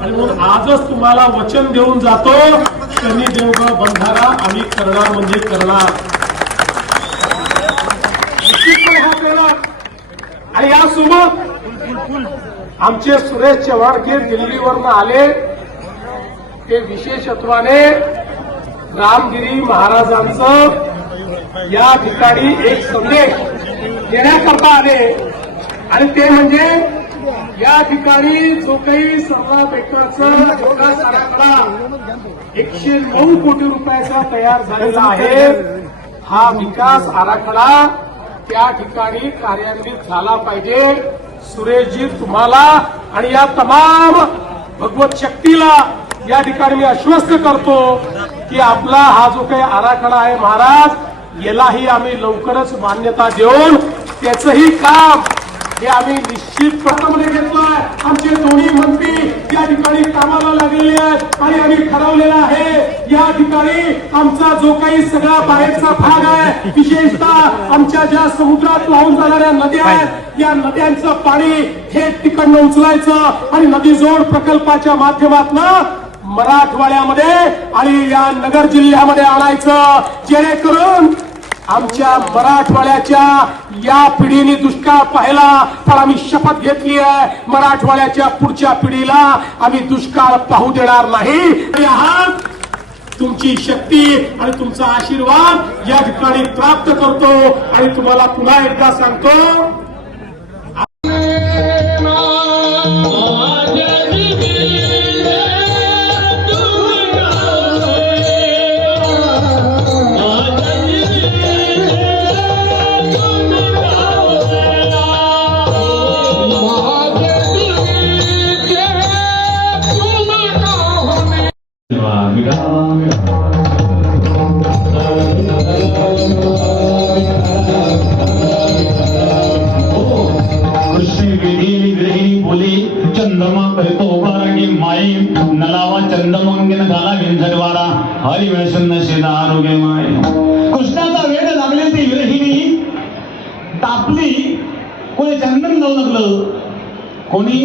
आणि म्हणून आजच तुम्हाला वचन देऊन जातो. शनी देवगड बंधारा आम्ही करणार म्हणजे करणार. आणि यासोबत आमचे सुरेश चव्हाणके दिल्लीवरनं आले. ते विशेषत्वाने रामगिरी महाराजांचं या ठिकाणी एक संदेश देण्याकरता आले. आणि ते म्हणजे ठिकाणी जो काही सर्व बेटाचा विकास आराखडा एकशे नऊ कोटी रुपयाचा तयार झालेला आहे. हा विकास आराखडा त्या ठिकाणी कार्यान्वित झाला पाहिजे. सुरेशजी तुम्हाला आणि या तमाम भगवत शक्तीला या ठिकाणी मी आश्वस्त करतो की आपला हा जो काही आराखडा आहे महाराज यालाही आम्ही लवकरच मान्यता देऊन त्याचंही काम हे आम्ही निश्चित पत्रामध्ये घेतलं आमचे दोन्ही मंत्री या ठिकाणी कामाला लागलेले आहेत आणि आम्ही ठरवलेलं आहे या ठिकाणी आमचा जो काही सगळा बाहेरचा भाग आहे विशेषतः आमच्या ज्या समुद्रात वाहून जाणाऱ्या नद्या आहेत या नद्यांचं पाणी थेट तिकडनं उचलायचं आणि नदी जोड प्रकल्पाच्या माध्यमातून मराठवाड्यामध्ये आणि या नगर जिल्ह्यामध्ये आणायचं जेणेकरून आमच्या मराठवाड्याच्या या पिढीने दुष्काळ पाहिला पण आम्ही शपथ घेतली आहे मराठवाड्याच्या पुढच्या पिढीला आम्ही दुष्काळ पाहू देणार नाही. आहात तुमची शक्ती आणि तुमचा आशीर्वाद या ठिकाणी प्राप्त करतो. आणि तुम्हाला पुन्हा एकदा सांगतो बोली चंद्रमा करतो उभारागी माई नलावा चंद्रमंगेन गाला विंझटवारा हरी वेळसन्न शेदा आरोग्य माय कृष्णाचा वेळ लागले ती विरहिणी तापली कोणी चंदन जाऊ लागलं कोणी